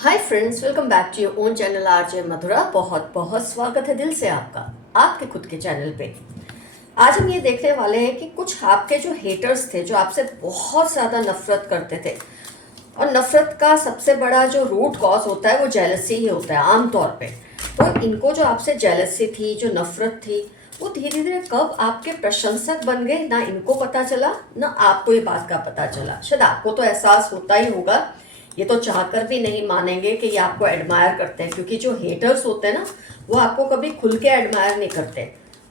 Hi friends, welcome back to your own channel RJ Madhura. बहुत बहुत स्वागत है दिल से आपका आपके खुद के चैनल पे। आज हम ये देखने वाले हैं कि कुछ आपके जो हेटर्स थे, जो आपसे बहुत ज़्यादा नफरत करते थे, और नफरत का सबसे बड़ा जो रूट कॉज होता है वो जेलसी ही होता है आमतौर पे। तो इनको जो आपसे जेलसी थी, जो नफरत थी, वो धीरे धीरे कब आपके प्रशंसक बन गए, ना इनको पता चला ना आपको ये बात का पता चला। शायद आपको तो एहसास होता ही होगा, ये तो चाहकर भी नहीं मानेंगे कि ये आपको एडमायर करते हैं, क्योंकि जो हेटर्स होते हैं ना, वो आपको कभी खुल के एडमायर नहीं करते।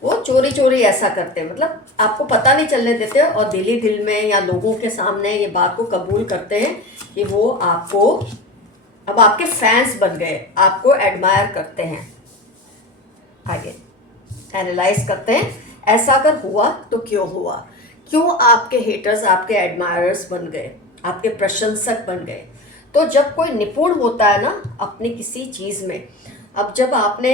वो चोरी चोरी ऐसा करते हैं, मतलब आपको पता नहीं चलने देते, और दिल ही दिल में या लोगों के सामने ये बात को कबूल करते हैं कि वो आपको अब आपके फैंस बन गए, आपको एडमायर करते हैं। आगे एनालाइज करते हैं, ऐसा अगर हुआ तो क्यों हुआ, क्यों आपके हेटर्स आपके एडमायरर्स बन गए, आपके प्रशंसक बन गए। तो जब कोई निपुण होता है ना अपनी किसी चीज़ में, अब जब आपने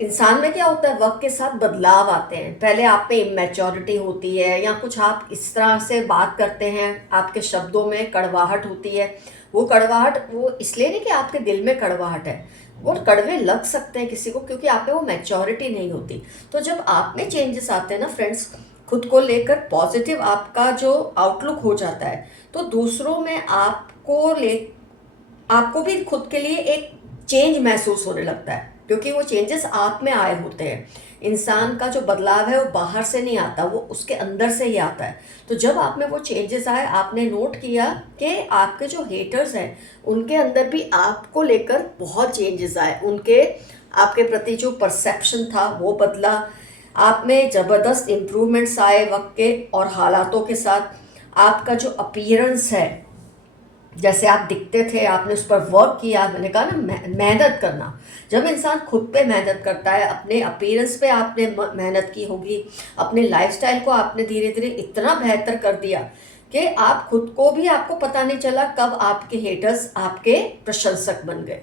इंसान में क्या होता है, वक्त के साथ बदलाव आते हैं। पहले आप में इमेच्योरिटी होती है, या कुछ आप इस तरह से बात करते हैं, आपके शब्दों में कड़वाहट होती है। वो कड़वाहट वो इसलिए नहीं कि आपके दिल में कड़वाहट है, वो कड़वे लग सकते हैं किसी को, क्योंकि आप में वो मैच्योरिटी नहीं होती। तो जब आप में चेंजेस आते हैं ना फ्रेंड्स, खुद को लेकर पॉजिटिव आपका जो आउटलुक हो जाता है, तो दूसरों में आपको भी खुद के लिए एक चेंज महसूस होने लगता है, क्योंकि वो चेंजेस आप में आए होते हैं। इंसान का जो बदलाव है वो बाहर से नहीं आता, वो उसके अंदर से ही आता है। तो जब आप में वो चेंजेस आए, आपने नोट किया कि आपके जो हेटर्स हैं उनके अंदर भी आपको लेकर बहुत चेंजेस आए, उनके आपके प्रति जो परसेप्शन था वो बदला, आप में ज़बरदस्त इम्प्रूवमेंट्स आए वक्त के और हालातों के साथ। आपका जो अपीयरेंस है, जैसे आप दिखते थे, आपने उस पर वर्क किया। मैंने कहा ना, मेहनत करना। जब इंसान खुद पे मेहनत करता है, अपने अपीयरेंस पे आपने मेहनत की होगी, अपने लाइफस्टाइल को आपने धीरे धीरे इतना बेहतर कर दिया कि आप खुद को भी आपको पता नहीं चला कब आपके हेटर्स आपके प्रशंसक बन गए।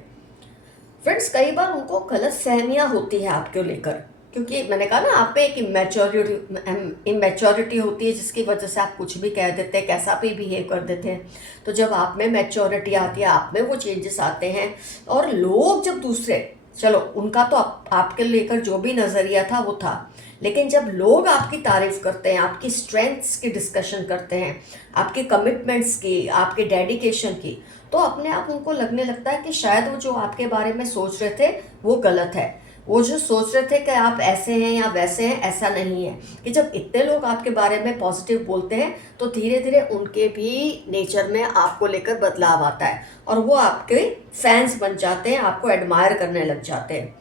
फ्रेंड्स, कई बार उनको गलत फहमियाँ होती है आपको लेकर, क्योंकि मैंने कहा ना, आप में एक इमेच्योरिटी होती है, जिसकी वजह से आप कुछ भी कह देते हैं, कैसा भी बिहेव कर देते हैं। तो जब आप में मैच्योरिटी आती है, आप में वो चेंजेस आते हैं, और लोग जब दूसरे, चलो उनका तो आपके लेकर जो भी नज़रिया था वो था, लेकिन जब लोग आपकी तारीफ करते हैं, आपकी स्ट्रेंथ्स की डिस्कशन करते हैं, आपके कमिटमेंट्स की, आपके डेडिकेशन की, तो अपने आप उनको लगने लगता है कि शायद वो जो आपके बारे में सोच रहे थे वो गलत है। वो जो सोच रहे थे कि आप ऐसे हैं या वैसे हैं, ऐसा नहीं है। कि जब इतने लोग आपके बारे में पॉजिटिव बोलते हैं, तो धीरे धीरे उनके भी नेचर में आपको लेकर बदलाव आता है, और वो आपके फैंस बन जाते हैं, आपको एडमायर करने लग जाते हैं।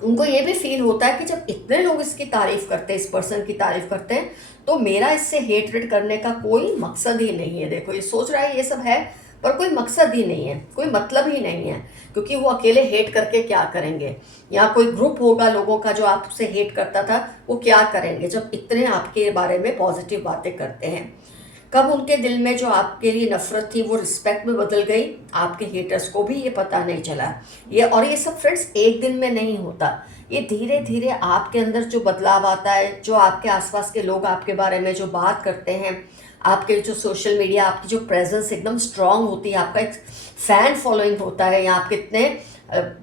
उनको ये भी फील होता है कि जब इतने लोग इसकी तारीफ करते हैं, इस पर्सन की तारीफ करते हैं, तो मेरा इससे हेटरेट करने का कोई मकसद ही नहीं है। देखो, ये सोच रहा है ये सब है, पर कोई मकसद ही नहीं है, कोई मतलब ही नहीं है, क्योंकि वो अकेले हेट करके क्या करेंगे, या कोई ग्रुप होगा लोगों का जो आपसे हेट करता था, वो क्या करेंगे जब इतने आपके बारे में पॉजिटिव बातें करते हैं। कब उनके दिल में जो आपके लिए नफरत थी वो रिस्पेक्ट में बदल गई, आपके हेटर्स को भी ये पता नहीं चला। ये सब फ्रेंड्स एक दिन में नहीं होता, ये धीरे धीरे आपके अंदर जो बदलाव आता है, जो आपके आसपास के लोग आपके बारे में जो बात करते हैं, आपके जो सोशल मीडिया, आपकी जो प्रेजेंस एकदम स्ट्रांग होती है, आपका एक फैन फॉलोइंग होता है, या आप कितने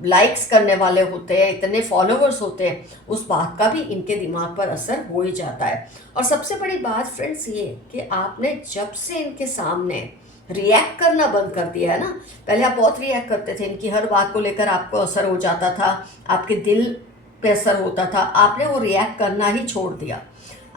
लाइक्स करने वाले होते हैं, इतने फॉलोवर्स होते हैं, उस बात का भी इनके दिमाग पर असर हो ही जाता है। और सबसे बड़ी बात फ्रेंड्स ये कि आपने जब से इनके सामने रिएक्ट करना बंद कर दिया है ना, पहले आप बहुत रिएक्ट करते थे, इनकी हर बात को लेकर आपको असर हो जाता था, आपके दिल पे असर होता था, आपने वो रिएक्ट करना ही छोड़ दिया।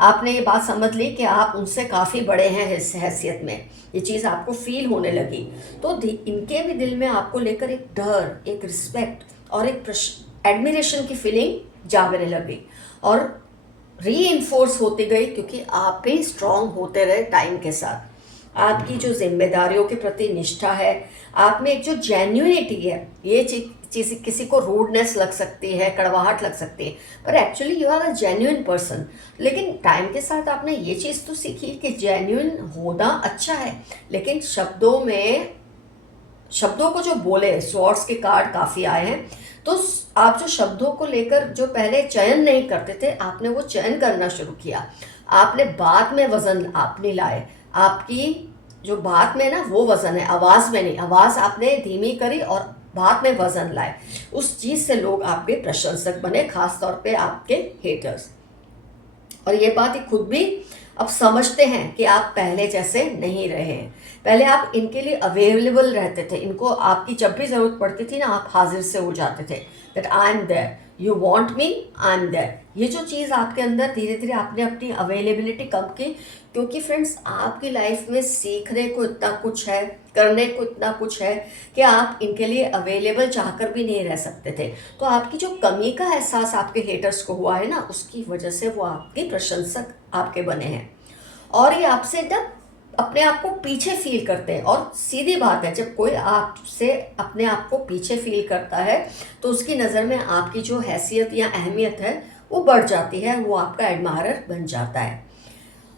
आपने ये बात समझ ली कि आप उनसे काफ़ी बड़े हैं इस हैसियत में, ये चीज़ आपको फील होने लगी। तो इनके भी दिल में आपको लेकर एक डर, एक रिस्पेक्ट और एक एडमिरेशन की फीलिंग जागने लगी, और री इन्फोर्स होती गई, क्योंकि आप भी स्ट्रांग होते रहे टाइम के साथ। आपकी जो जिम्मेदारियों के प्रति निष्ठा है, आप में एक जो जेन्युइनिटी है, ये चीज़ किसी को रूडनेस लग सकती है, कड़वाहट लग सकती है, पर actually you are a genuine person. लेकिन टाइम के साथ आपने ये चीज़ तो सीखी कि जेन्युइन होना अच्छा है, लेकिन शब्दों को जो बोले, स्वॉर्ड्स के कार्ड काफ़ी आए हैं, तो आप जो शब्दों को लेकर जो पहले चयन नहीं करते थे, आपने वो चयन करना शुरू किया। आपने बाद में वजन आप नहीं लाए, आपकी जो बात में ना वो वजन है, आवाज़ में नहीं। आवाज़ आपने धीमी करी और बात में वजन लाए, उस चीज़ से लोग आपके प्रशंसक बने, खास तौर पे आपके हेटर्स। और ये बात ये खुद भी अब समझते हैं कि आप पहले जैसे नहीं रहे हैं। पहले आप इनके लिए अवेलेबल रहते थे, इनको आपकी जब भी ज़रूरत पड़ती थी ना आप हाजिर से हो जाते थे, that I am there, you want me, I am there. ये जो चीज़ आपके अंदर धीरे धीरे आपने अपनी अवेलेबिलिटी कम की, क्योंकि फ्रेंड्स आपकी लाइफ में सीखने को इतना कुछ है, करने को इतना कुछ है कि आप इनके लिए अवेलेबल चाहकर भी नहीं रह सकते थे। तो आपकी जो कमी का एहसास आपके हेटर्स को हुआ है ना, उसकी वजह से वो आपके प्रशंसक आपके बने हैं, और ये आपसे ना अपने आप को पीछे फील करते हैं। और सीधी बात है, जब कोई आपसे अपने आप को पीछे फील करता है तो उसकी नज़र में आपकी जो हैसियत या अहमियत है वो बढ़ जाती है, वो आपका एडमायरर बन जाता है।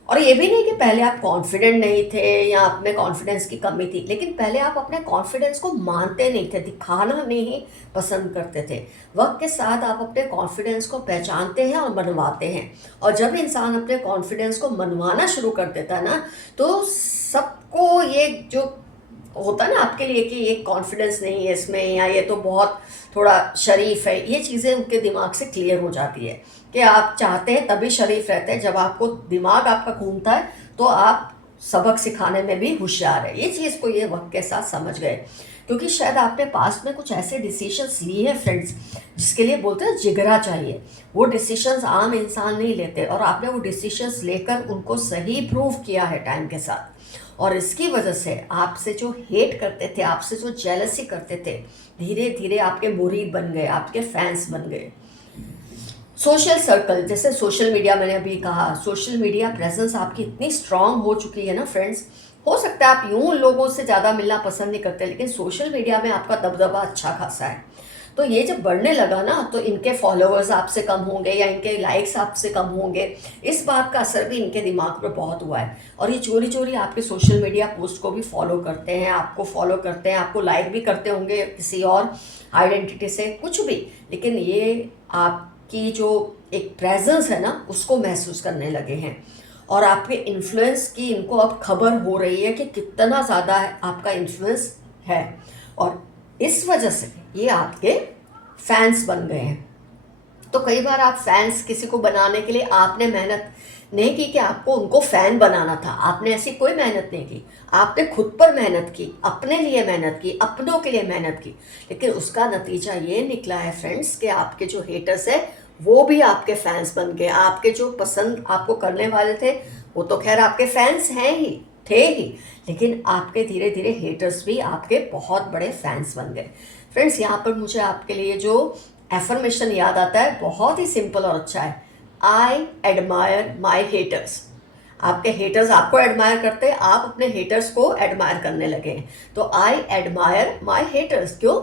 और ये भी नहीं कि पहले आप कॉन्फिडेंट नहीं थे या आप में कॉन्फिडेंस की कमी थी, लेकिन पहले आप अपने कॉन्फिडेंस को मानते नहीं थे, दिखाना नहीं पसंद करते थे। वक्त के साथ आप अपने कॉन्फिडेंस को पहचानते हैं और मनवाते हैं, और जब इंसान अपने कॉन्फिडेंस को मनवाना शुरू कर देता है ना, तो सबको ये जो होता है ना आपके लिए कि ये कॉन्फिडेंस नहीं है इसमें, या ये तो बहुत थोड़ा शरीफ है, ये चीज़ें उनके दिमाग से क्लियर हो जाती है कि आप चाहते हैं तभी शरीफ रहते हैं जब आपको दिमाग आपका घूमता है तो आप सबक सिखाने में भी होशियार है। ये चीज़ को ये वक्त के साथ समझ गए, क्योंकि शायद आपने पास्ट में कुछ ऐसे डिसीशंस लिए हैं फ्रेंड्स, जिसके लिए बोलते हैं जिगरा चाहिए। वो डिसीशंस आम इंसान नहीं लेते, और आपने वो डिसीशंस लेकर उनको सही प्रूव किया है टाइम के साथ। और इसकी वजह से आपसे जो हेट करते थे, आपसे जो जेलसी करते थे, धीरे धीरे आपके मुरीद बन गए, आपके फैंस बन गए। सोशल सर्कल, जैसे सोशल मीडिया, मैंने अभी कहा सोशल मीडिया प्रेजेंस आपकी इतनी स्ट्रांग हो चुकी है ना फ्रेंड्स। हो सकता है आप यूं लोगों से ज़्यादा मिलना पसंद नहीं करते, लेकिन सोशल मीडिया में आपका दबदबा अच्छा खासा है। तो ये जब बढ़ने लगा ना, तो इनके फॉलोअर्स आपसे कम होंगे या इनके लाइक्स आपसे कम होंगे, इस बात का असर भी इनके दिमाग पर बहुत हुआ है। और ये चोरी चोरी आपके सोशल मीडिया पोस्ट को भी फॉलो करते हैं, आपको फॉलो करते हैं, आपको लाइक भी करते होंगे किसी और आइडेंटिटी से, कुछ भी, लेकिन ये आपकी जो एक प्रेजेंस है ना उसको महसूस करने लगे हैं। और आपके इन्फ्लुएंस की इनको अब खबर हो रही है कि कितना ज़्यादा है आपका इन्फ्लुएंस है, और इस वजह से ये आपके फैंस बन गए हैं। तो कई बार आप फैंस किसी को बनाने के लिए आपने मेहनत नहीं की कि आपको उनको फ़ैन बनाना था, आपने ऐसी कोई मेहनत नहीं की। आपने खुद पर मेहनत की, अपने लिए मेहनत की, अपनों के लिए मेहनत की, लेकिन उसका नतीजा ये निकला है फ्रेंड्स कि आपके जो हेटर्स है वो भी आपके फैंस बन गए। आपके जो पसंद आपको करने वाले थे वो तो खैर आपके फैंस हैं ही, थे ही, लेकिन आपके धीरे धीरे हेटर्स भी आपके बहुत बड़े फैंस बन गए। फ्रेंड्स, यहाँ पर मुझे आपके लिए जो एफर्मेशन याद आता है बहुत ही सिंपल और अच्छा है, आई एडमायर माई हेटर्स। आपके हेटर्स आपको एडमायर करते हैं, आप अपने हेटर्स को एडमायर करने लगे हैं। तो आई एडमायर माई हेटर्स, क्यों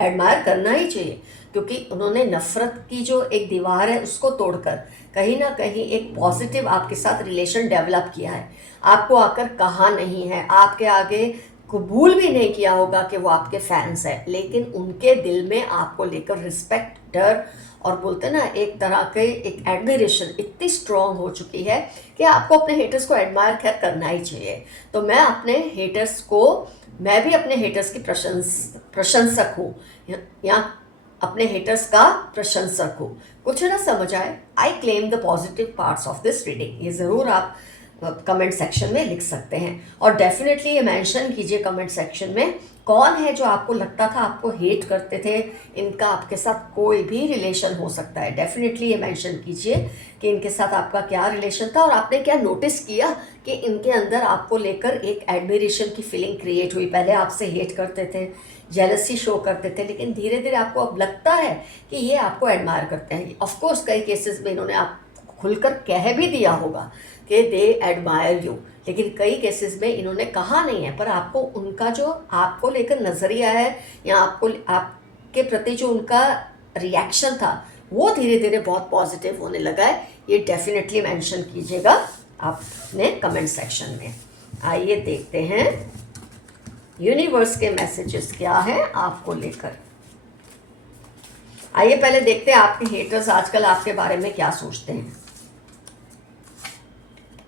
एडमायर करना ही चाहिए, क्योंकि उन्होंने नफ़रत की जो एक दीवार है उसको तोड़कर कहीं ना कहीं एक पॉजिटिव आपके साथ रिलेशन डेवलप किया है। आपको आकर कहा नहीं है, आपके आगे कबूल भी नहीं किया होगा कि वो आपके फैंस हैं, लेकिन उनके दिल में आपको लेकर रिस्पेक्ट, डर और बोलते ना एक तरह के एक एडमिरेशन इतनी स्ट्रॉन्ग हो चुकी है कि आपको अपने हेटर्स को एडमायर खैर करना ही चाहिए। तो मैं भी अपने हेटर्स की प्रशंसक हूँ, या अपने हेटर्स का प्रशंसक हूँ। कुछ ना समझ आए, I claim the positive parts of this reading, ये ज़रूर आप कमेंट सेक्शन में लिख सकते हैं। और डेफिनेटली ये मेंशन कीजिए कमेंट सेक्शन में कौन है जो आपको लगता था आपको हेट करते थे, इनका आपके साथ कोई भी रिलेशन हो सकता है। डेफिनेटली ये मेंशन कीजिए कि इनके साथ आपका क्या रिलेशन था, और आपने क्या नोटिस किया कि इनके अंदर आपको लेकर एक एडमिरेशन की फीलिंग क्रिएट हुई। पहले आपसे हेट करते थे, जेलसी शो करते थे, लेकिन धीरे धीरे आपको अब लगता है कि ये आपको एडमायर करते हैं। ऑफकोर्स कई केसेस में इन्होंने आप खुलकर कह भी दिया होगा कि दे एडमायर यू, लेकिन कई केसेस में इन्होंने कहा नहीं है, पर आपको उनका जो आपको लेकर नज़रिया है या आपके प्रति जो उनका रिएक्शन था वो धीरे धीरे बहुत पॉजिटिव होने लगा है। ये डेफिनेटली मेंशन कीजिएगा आपने कमेंट सेक्शन में। आइए देखते हैं यूनिवर्स के मैसेजेस क्या है आपको लेकर। आइए पहले देखते हैं आपके हेटर्स आजकल आपके बारे में क्या सोचते हैं।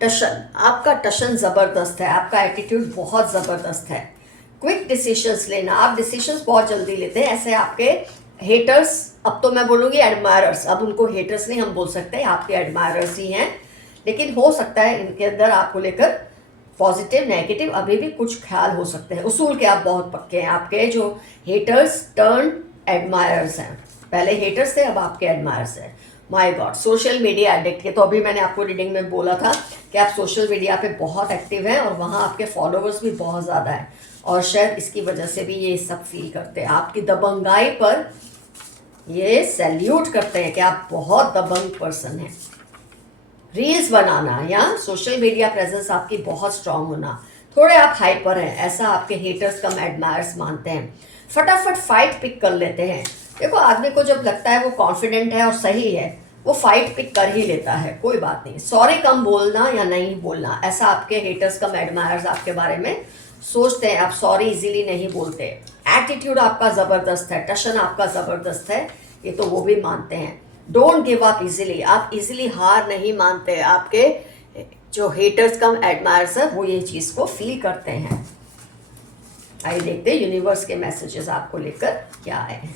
टशन, आपका टशन ज़बरदस्त है, आपका एटीट्यूड बहुत ज़बरदस्त है। क्विक डिसीजंस लेना, आप डिसीजंस बहुत जल्दी लेते हैं। ऐसे आपके हेटर्स, अब तो मैं बोलूँगी एडमायरर्स, अब उनको हेटर्स नहीं हम बोल सकते, आपके एडमायरर्स ही हैं, लेकिन हो सकता है इनके अंदर आपको लेकर पॉजिटिव नेगेटिव अभी भी कुछ ख्याल हो सकते हैं। उसूल के आप बहुत पक्के हैं, आपके जो हेटर्स टर्न एडमायर्स हैं, पहले हेटर्स थे अब आपके एडमायर्स हैं। My God, social media addict के, तो अभी मैंने आपको रीडिंग में बोला था कि आप सोशल मीडिया पे बहुत एक्टिव हैं और वहाँ आपके फॉलोअर्स भी बहुत ज़्यादा हैं, और शायद इसकी वजह से भी ये सब फील करते हैं। आपकी दबंगाई पर ये सैल्यूट करते हैं कि आप बहुत दबंग पर्सन हैं। रील्स बनाना या सोशल मीडिया प्रेजेंस आपकी बहुत स्ट्रांग होना, थोड़े आप हाइपर हैं, ऐसा आपके हेटर्स कम एडमायर्स मानते हैं। फटाफट फाइट पिक कर लेते हैं। देखो, आदमी को जब लगता है वो कॉन्फिडेंट है और सही है, वो फाइट पिक कर ही लेता है, कोई बात नहीं। सॉरी कम बोलना या नहीं बोलना, ऐसा आपके हेटर्स कम एडमायर्स आपके बारे में सोचते हैं। आप सॉरी इजीली नहीं बोलते। एटीट्यूड आपका ज़बरदस्त है, टशन आपका ज़बरदस्त है, ये तो वो भी मानते हैं। डोंट गिव अप इजीली, आप इजीली हार नहीं मानते। आपके जो हेटर्स कम एडमायर्स है वो ये चीज़ को फील करते हैं। आइए देखते हैं यूनिवर्स के मैसेजेस आपको लेकर क्या आए हैं।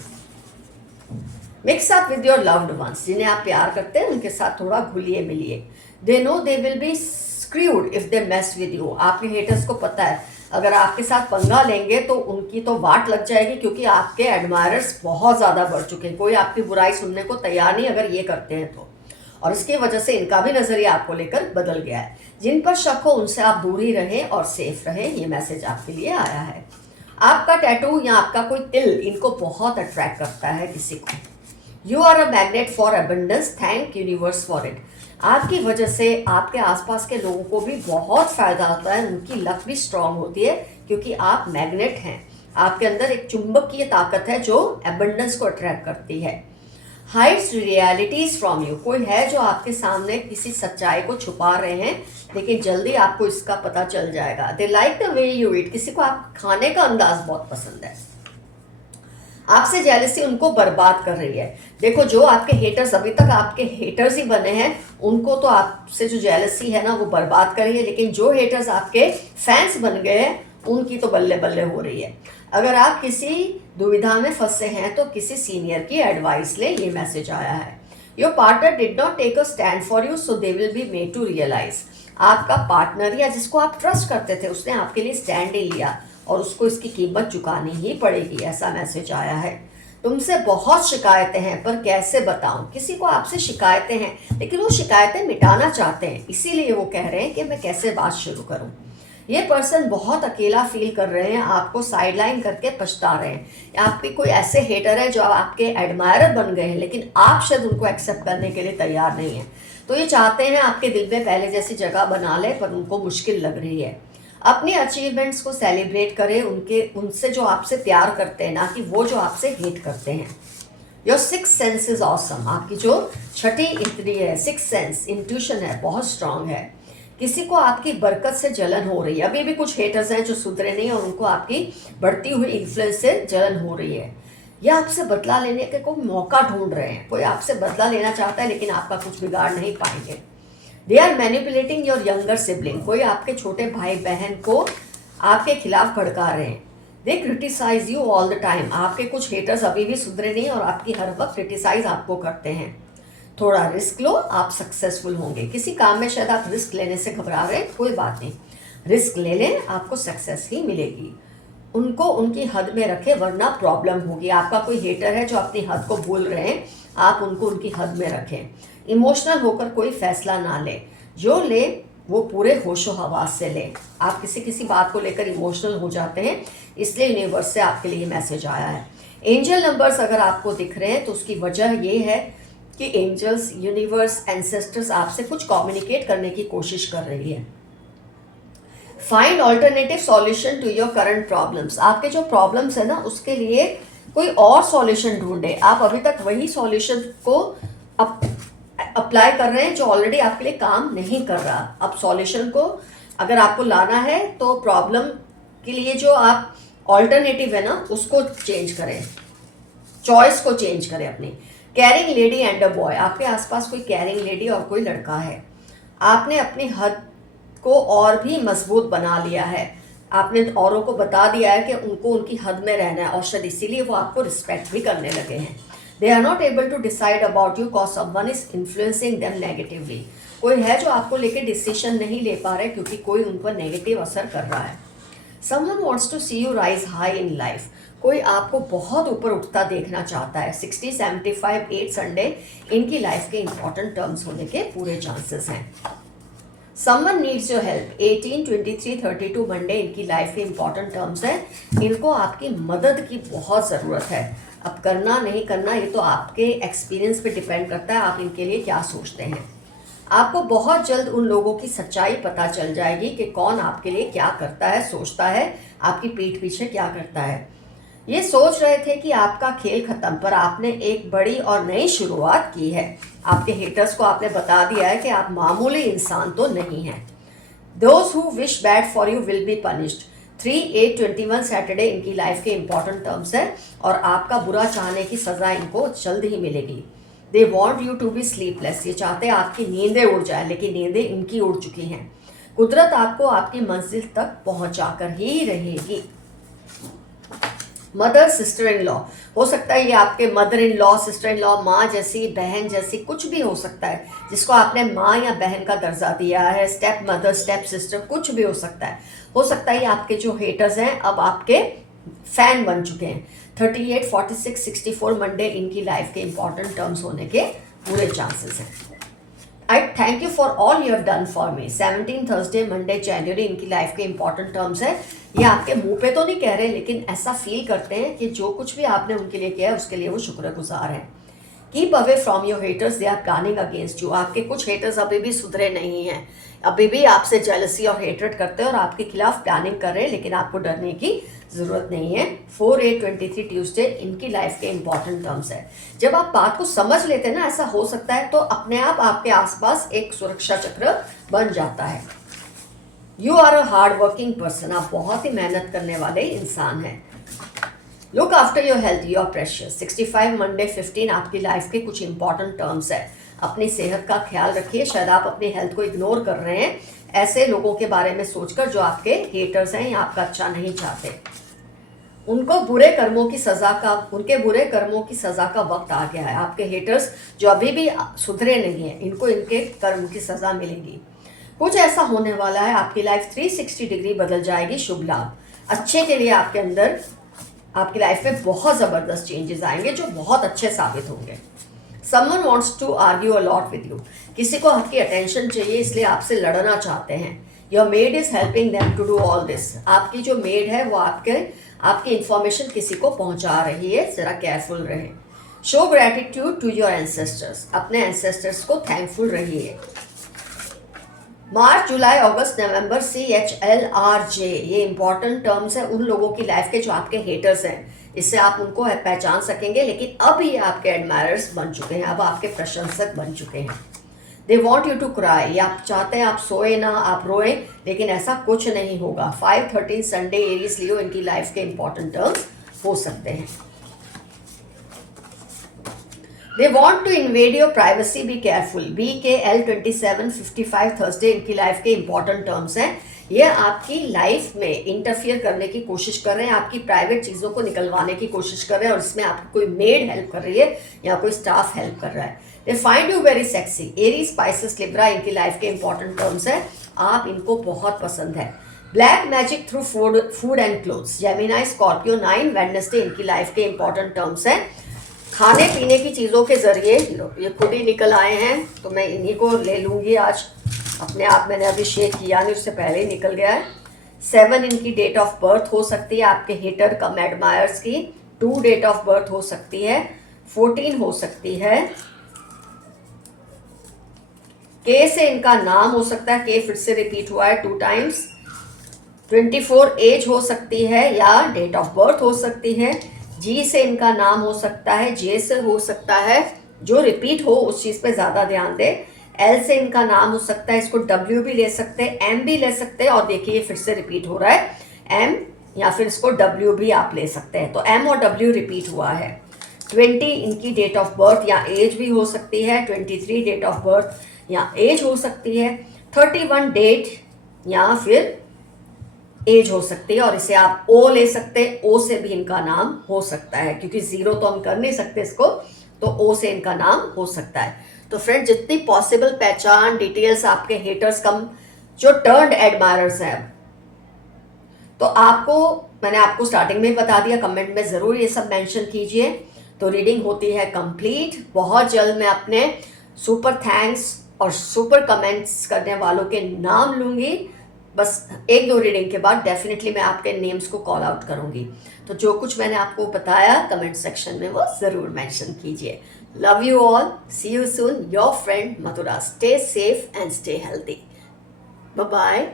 Mix up with your loved ones, जिन्हें आप प्यार करते हैं उनके साथ थोड़ा घुलिए मिलिए। They know they will B screwed if they mess with you, आपके हेटर्स को पता है अगर आपके साथ पंगा लेंगे तो उनकी तो वाट लग जाएगी, क्योंकि आपके एडमायरर्स बहुत ज़्यादा बढ़ चुके हैं। कोई आपकी बुराई सुनने को तैयार नहीं अगर ये करते हैं तो, और इसकी वजह से इनका भी नज़रिया आपको लेकर बदल गया है। जिन पर शक हो उनसे आप दूर ही रहें और सेफ रहें, ये मैसेज आपके लिए आया है। आपका टैटू या आपका कोई तिल इनको बहुत अट्रैक्ट करता है किसी को। You are a magnet for abundance, thank universe for it. आपकी वजह से आपके आसपास के लोगों को भी बहुत फ़ायदा होता है, उनकी लक भी स्ट्रांग होती है, क्योंकि आप मैग्नेट हैं। आपके अंदर एक चुंबकीय ताकत है जो अबंडेंस को अट्रैक्ट करती है। हाइड्स रियलिटीज फ्रॉम यू, कोई है जो आपके सामने किसी सच्चाई को छुपा रहे हैं, लेकिन जल्दी आपको इसका पता चल जाएगा। They like the way you eat, किसी को आप खाने का अंदाज बहुत पसंद है। आपसे जेलसी उनको बर्बाद कर रही है। देखो, जो आपके हेटर्स अभी तक आपके हेटर्स ही बने हैं, उनको तो आपसे जो जेलसी है ना वो बर्बाद कर रही है, लेकिन जो हेटर्स आपके फैंस बन गए हैं उनकी तो बल्ले बल्ले हो रही है। अगर आप किसी दुविधा में फंसे हैं तो किसी सीनियर की एडवाइस ले, ये मैसेज आया है। Your partner did not take a stand for you, so they will be made to realise. आपका पार्टनर या जिसको आप ट्रस्ट करते थे उसने आपके लिए स्टैंड ही लिया और उसको इसकी कीमत चुकानी ही पड़ेगी, ऐसा मैसेज आया है। तुमसे बहुत शिकायतें हैं पर कैसे बताऊं, किसी को आपसे शिकायतें हैं लेकिन वो शिकायतें मिटाना चाहते हैं, इसीलिए वो कह रहे हैं कि मैं कैसे बात शुरू करूं। ये पर्सन बहुत अकेला फील कर रहे हैं, आपको साइडलाइन करके पछता रहे हैं। आपके कोई ऐसे हेटर है जो आपके एडमायरर बन गए हैं, लेकिन आप शायद उनको एक्सेप्ट करने के लिए तैयार नहीं हैं। तो ये चाहते हैं आपके दिल में पहले जैसी जगह बना ले, पर उनको मुश्किल लग रही है। अपने अचीवमेंट्स को सेलिब्रेट करें, उनसे जो आपसे प्यार करते हैं, ना कि वो जो आपसे हेट करते हैं। Your six sense is awesome, आपकी जो छठी इंद्रिय है, सिक्स सेंस इंट्यूशन है, बहुत स्ट्रांग है। किसी को आपकी बरकत से जलन हो रही है। अभी भी कुछ हेटर्स हैं जो सुधरे नहीं और उनको आपकी बढ़ती हुई इन्फ्लुएंस से जलन हो रही है, या आपसे बदला लेने के कोई मौका ढूंढ रहे हैं। कोई आपसे बदला लेना चाहता है लेकिन आपका कुछ बिगाड़ नहीं पाएंगे। They are manipulating your younger sibling, कोई आपके छोटे भाई बहन को आपके खिलाफ भड़का रहे हैं। They criticise you all the time, आपके कुछ हेटर्स अभी भी सुधरे नहीं और आपकी हर वक्त क्रिटिसाइज आपको करते हैं। थोड़ा रिस्क लो, आप सक्सेसफुल होंगे। किसी काम में शायद आप रिस्क लेने से घबरा रहे हैं, कोई बात नहीं, रिस्क ले लें, आपको सक्सेस ही मिलेगी। उनको उनकी हद में रखें वरना प्रॉब्लम होगी। आपका कोई हेटर है जो अपनी हद को भूल रहे हैं, आप उनको उनकी हद में रखें। इमोशनल होकर कोई फैसला ना ले, जो ले वो पूरे होशो हवास से ले। आप किसी बात को लेकर इमोशनल हो जाते हैं, इसलिए यूनिवर्स से आपके लिए मैसेज आया है। एंजल नंबर्स अगर आपको दिख रहे हैं तो उसकी वजह ये है कि एंजल्स, यूनिवर्स, एंसेस्टर्स आपसे कुछ कम्युनिकेट करने की कोशिश कर रही है। Find alternative solution to your current problems, आपके जो प्रॉब्लम्स है ना उसके लिए कोई और सॉल्यूशन ढूंढे। आप अभी तक वही सॉल्यूशन को अप्लाई कर रहे हैं जो ऑलरेडी आपके लिए काम नहीं कर रहा। अब सॉल्यूशन को अगर आपको लाना है तो प्रॉब्लम के लिए जो आप ऑल्टरनेटिव है ना उसको चेंज करें, चॉइस को चेंज करें अपनी। Carrying lady and a boy, आपके आसपास कोई कैरिंग लेडी और कोई लड़का है। आपने अपनी हद को और भी मजबूत बना लिया है। आपने औरों को बता दिया है कि उनको उनकी हद में रहना है और शायद इसीलिए वो आपको रिस्पेक्ट भी करने लगे हैं। They are not able to decide about you cause someone is influencing them negatively. कोई है जो आपको लेके डिसीजन नहीं ले पा रहे क्योंकि कोई उन पर नेगेटिव असर कर रहा है। Someone wants to see you rise high in life. कोई आपको बहुत ऊपर उठता देखना चाहता है। 60, 75, 8 संडे इनकी लाइफ के इंपॉर्टेंट टर्म्स होने के पूरे चांसेस हैं। Someone needs your help. 18, 23, 32 Monday इनकी लाइफ के इंपॉर्टेंट टर्म्स हैं। इनको आपकी मदद की बहुत ज़रूरत है। अब करना नहीं करना ये तो आपके एक्सपीरियंस पे डिपेंड करता है, आप इनके लिए क्या सोचते हैं। आपको बहुत जल्द उन लोगों की सच्चाई पता चल जाएगी कि कौन आपके लिए क्या करता है, सोचता है, आपकी पीठ पीछे क्या करता है। ये सोच रहे थे कि आपका खेल खत्म, पर आपने एक बड़ी और नई शुरुआत की है। आपके हेटर्स को आपने बता दिया है कि आप मामूली इंसान तो नहीं हैं। Those who wish bad for you will be punished. 3, 8, 21 Saturday इनकी लाइफ के इंपॉर्टेंट टर्म्स है और आपका बुरा चाहने की सज़ा इनको जल्द ही मिलेगी। They want you to be sleepless. ये चाहते हैं आपकी नींदें उड़ जाए, लेकिन नींदें इनकी उड़ चुकी हैं। कुदरत आपको आपकी मंजिल तक पहुंचा कर ही रहेगी। Mother, sister in law. हो सकता है ये आपके mother in law, sister in law, माँ जैसी, बहन जैसी, कुछ भी हो सकता है जिसको आपने माँ या बहन का दर्जा दिया है। स्टेप मदर, स्टेप सिस्टर, कुछ भी हो सकता है। हो सकता है ये आपके जो हेटर्स हैं अब आपके फैन बन चुके हैं। 38, 46, 64 मंडे इनकी लाइफ के इंपॉर्टेंट टर्म्स होने के पूरे चांसेस हैं। I thank you for all you have done for me. 17 Thursday Monday जनवरी इनकी लाइफ के इंपॉर्टेंट टर्म्स है। ये आपके मुंह पे तो नहीं कह रहे, लेकिन ऐसा फील करते हैं कि जो कुछ भी आपने उनके लिए किया है उसके लिए वो शुक्रगुजार हैं। Keep away from your haters, they are planning against you. आपके कुछ हेटर्स अभी भी सुधरे नहीं हैं, अभी भी आपसे जेलसी और हेटरेट करते हैं और आपके खिलाफ प्लानिंग कर रहे हैं, लेकिन आपको डरने की ज़रूरत नहीं है। 4, 8, 23 ट्यूसडे इनकी लाइफ के इंपॉर्टेंट टर्म्स है। जब आप बात को समझ लेते हैं ना, ऐसा हो सकता है तो अपने आप आपके आसपास एक सुरक्षा चक्र बन जाता है। You are a hard working person. आप बहुत ही मेहनत करने वाले इंसान हैं। Look after your health, you are precious. 65 Monday 15 आपकी लाइफ के कुछ इंपॉर्टेंट टर्म्स है। अपनी सेहत का ख्याल रखिए। शायद आप अपनी हेल्थ को इग्नोर कर रहे हैं ऐसे लोगों के बारे में सोचकर जो आपके हेटर्स हैं या आपका अच्छा नहीं चाहते। उनके बुरे कर्मों की सज़ा का वक्त आ गया है। आपके हेटर्स जो अभी भी सुधरे नहीं हैं, इनको इनके कर्म की सज़ा मिलेगी। कुछ ऐसा होने वाला है, आपकी लाइफ 360 डिग्री बदल जाएगी। शुभ लाभ अच्छे के लिए आपके अंदर, आपकी लाइफ में बहुत ज़बरदस्त चेंजेस आएंगे जो बहुत अच्छे साबित होंगे। Someone wants to argue a lot with you. किसी को आपकी अटेंशन चाहिए, इसलिए आपसे लड़ना चाहते हैं। Your maid is helping them to do all this. आपकी जो मेड है वो आपकी इंफॉर्मेशन किसी को पहुंचा रही है, जरा केयरफुल रहें। Show gratitude to your ancestors. अपने एंसेस्टर्स को थैंकफुल रहिए। मार्च, जुलाई, अगस्त, नवंबर, CHLRJ ये इंपॉर्टेंट टर्म्स हैं उन लोगों की लाइफ के जो आपके हेटर्स हैं। इससे आप उनको पहचान सकेंगे, लेकिन अब ये आपके एडमायरर्स बन चुके हैं, अब आपके प्रशंसक बन चुके हैं। They want you to cry. आप चाहते हैं आप सोए ना, आप रोएं, लेकिन ऐसा कुछ नहीं होगा। 5, 13 संडे एरीज लियो इनकी लाइफ के इंपॉर्टेंट टर्म्स हो सकते हैं। They want to invade your privacy, be careful. BKL 27, 55 Thursday इनकी लाइफ के इंपॉर्टेंट टर्म्स हैं। ये आपकी लाइफ में इंटरफियर करने की कोशिश कर रहे हैं, आपकी प्राइवेट चीज़ों को निकलवाने की कोशिश कर रहे हैं और इसमें आपकी कोई मेड हेल्प कर रही है या कोई स्टाफ हेल्प कर रहा है। They find you very sexy. Aries, spices, Libra इनकी लाइफ के इंपॉर्टेंट टर्म्स हैं। आप इनको बहुत पसंद है। Black magic through food and clothes. Gemini, Scorpio 9 Wednesday इनकी लाइफ के इंपॉर्टेंट टर्म्स हैं। खाने पीने की चीज़ों के ज़रिए ये खुद ही निकल आए हैं, तो मैं इन्हीं को ले लूँगी आज। अपने आप मैंने अभी शेक किया नहीं, उससे पहले ही निकल गया है। 7 इनकी डेट ऑफ बर्थ हो सकती है, आपके हेटर कम एडमायर्स की। 2 डेट ऑफ बर्थ हो सकती है। 14 हो सकती है। K से इनका नाम हो सकता है, K फिर से रिपीट हुआ है 2 टाइम्स। 24 एज हो सकती है या डेट ऑफ बर्थ हो सकती है। G से इनका नाम हो सकता है, J से हो सकता है, जो रिपीट हो उस चीज़ पे ज़्यादा ध्यान दें। L से इनका नाम हो सकता है, इसको W भी ले सकते हैं, M भी ले सकते हैं, और देखिए फिर से रिपीट हो रहा है M, या फिर इसको W भी आप ले सकते हैं। तो M और W रिपीट हुआ है। 20 इनकी डेट ऑफ बर्थ या एज भी हो सकती है। 23 डेट ऑफ बर्थ या एज हो सकती है। 31 डेट या फिर एज हो सकती है, और इसे आप ओ ले सकते हैं, ओ से भी इनका नाम हो सकता है, क्योंकि जीरो तो हम कर नहीं सकते इसको, तो ओ से इनका नाम हो सकता है। तो फ्रेंड, जितनी पॉसिबल पहचान डिटेल्स आपके हेटर्स कम जो टर्न्ड एडमायरर्स हैं, तो आपको मैंने आपको स्टार्टिंग में ही बता दिया, कमेंट में ज़रूर ये सब मेंशन कीजिए। तो रीडिंग होती है कंप्लीट। बहुत जल्द मैं अपने सुपर थैंक्स और सुपर कमेंट्स करने वालों के नाम लूँगी। बस एक दो रीडिंग के बाद डेफिनेटली मैं आपके नेम्स को कॉल आउट करूँगी। तो जो कुछ मैंने आपको बताया कमेंट सेक्शन में वो ज़रूर मेंशन कीजिए। Love you all, see you soon, your friend Mathura. Stay safe and stay healthy. Bye bye.